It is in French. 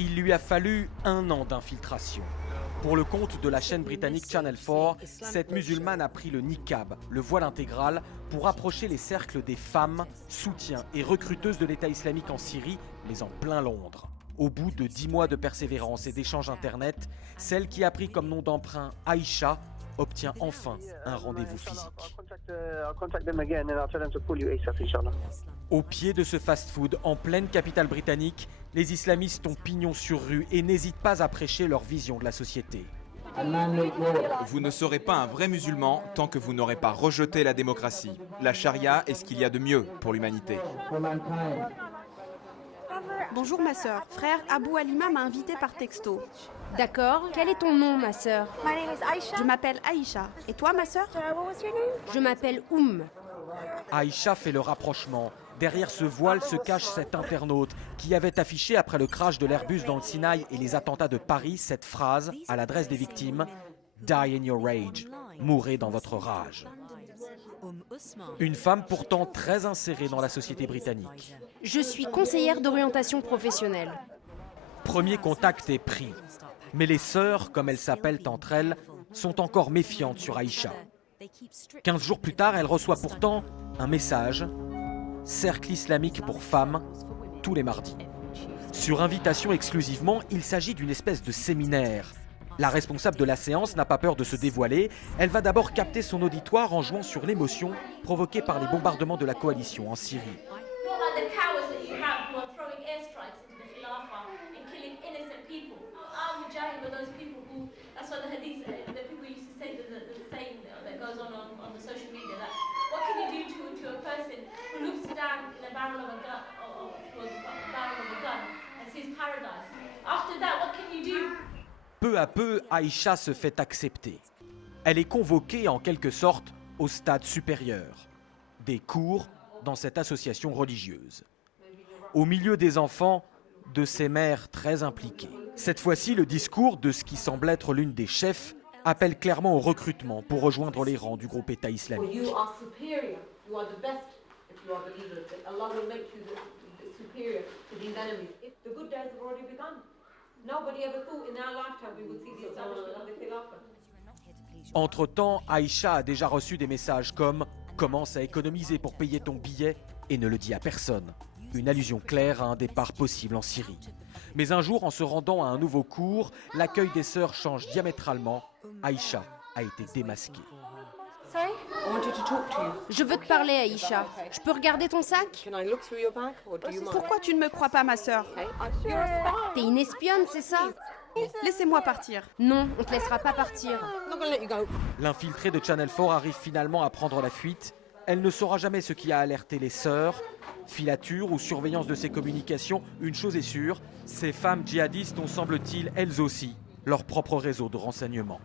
Il lui a fallu 1 an d'infiltration. Pour le compte de la chaîne britannique Channel 4, cette musulmane a pris le niqab, le voile intégral, pour approcher les cercles des femmes, soutiens et recruteuses de l'État islamique en Syrie, mais en plein Londres. Au bout de 10 mois de persévérance et d'échanges internet, celle qui a pris comme nom d'emprunt Aïcha obtient enfin un rendez-vous physique. Au pied de ce fast-food en pleine capitale britannique, les islamistes ont pignon sur rue et n'hésitent pas à prêcher leur vision de la société. Vous ne serez pas un vrai musulman tant que vous n'aurez pas rejeté la démocratie. La charia est ce qu'il y a de mieux pour l'humanité. Bonjour ma sœur, frère Abou Halima m'a invité par texto. D'accord, quel est ton nom ma sœur? Je m'appelle Aïcha. Et toi ma sœur? Je m'appelle Aïcha fait le rapprochement. Derrière ce voile se cache cet internaute qui avait affiché après le crash de l'Airbus dans le Sinaï et les attentats de Paris cette phrase à l'adresse des victimes « Die in your rage », mourrez dans votre rage. Une femme pourtant très insérée dans la société britannique. Je suis conseillère d'orientation professionnelle. Premier contact est pris. Mais les sœurs, comme elles s'appellent entre elles, sont encore méfiantes sur Aïcha. 15 jours plus tard, elle reçoit pourtant un message « Cercle islamique pour femmes, tous les mardis ». Sur invitation exclusivement, il s'agit d'une espèce de séminaire. La responsable de la séance n'a pas peur de se dévoiler. Elle va d'abord capter son auditoire en jouant sur l'émotion provoquée par les bombardements de la coalition en Syrie. Peu à peu, Aïcha se fait accepter. Elle est convoquée en quelque sorte au stade supérieur, des cours dans cette association religieuse. Au milieu des enfants, de ses mères très impliquées. Cette fois-ci, le discours de ce qui semble être l'une des chefs appelle clairement au recrutement pour rejoindre les rangs du groupe État islamique. Entre-temps, Aïcha a déjà reçu des messages comme « Commence à économiser pour payer ton billet et ne le dis à personne ». Une allusion claire à un départ possible en Syrie. Mais un jour, en se rendant à un nouveau cours, l'accueil des sœurs change diamétralement. Aïcha a été démasquée. Je veux te parler Aïcha. Je peux regarder ton sac? Pourquoi tu ne me crois pas ma sœur? T'es une espionne, c'est ça? Laissez-moi partir. Non, on te laissera pas partir. L'infiltré de Channel 4 arrive finalement à prendre la fuite. Elle ne saura jamais ce qui a alerté les sœurs. Filature ou surveillance de ses communications, une chose est sûre, ces femmes djihadistes ont, semble-t-il, elles aussi, leur propre réseau de renseignement.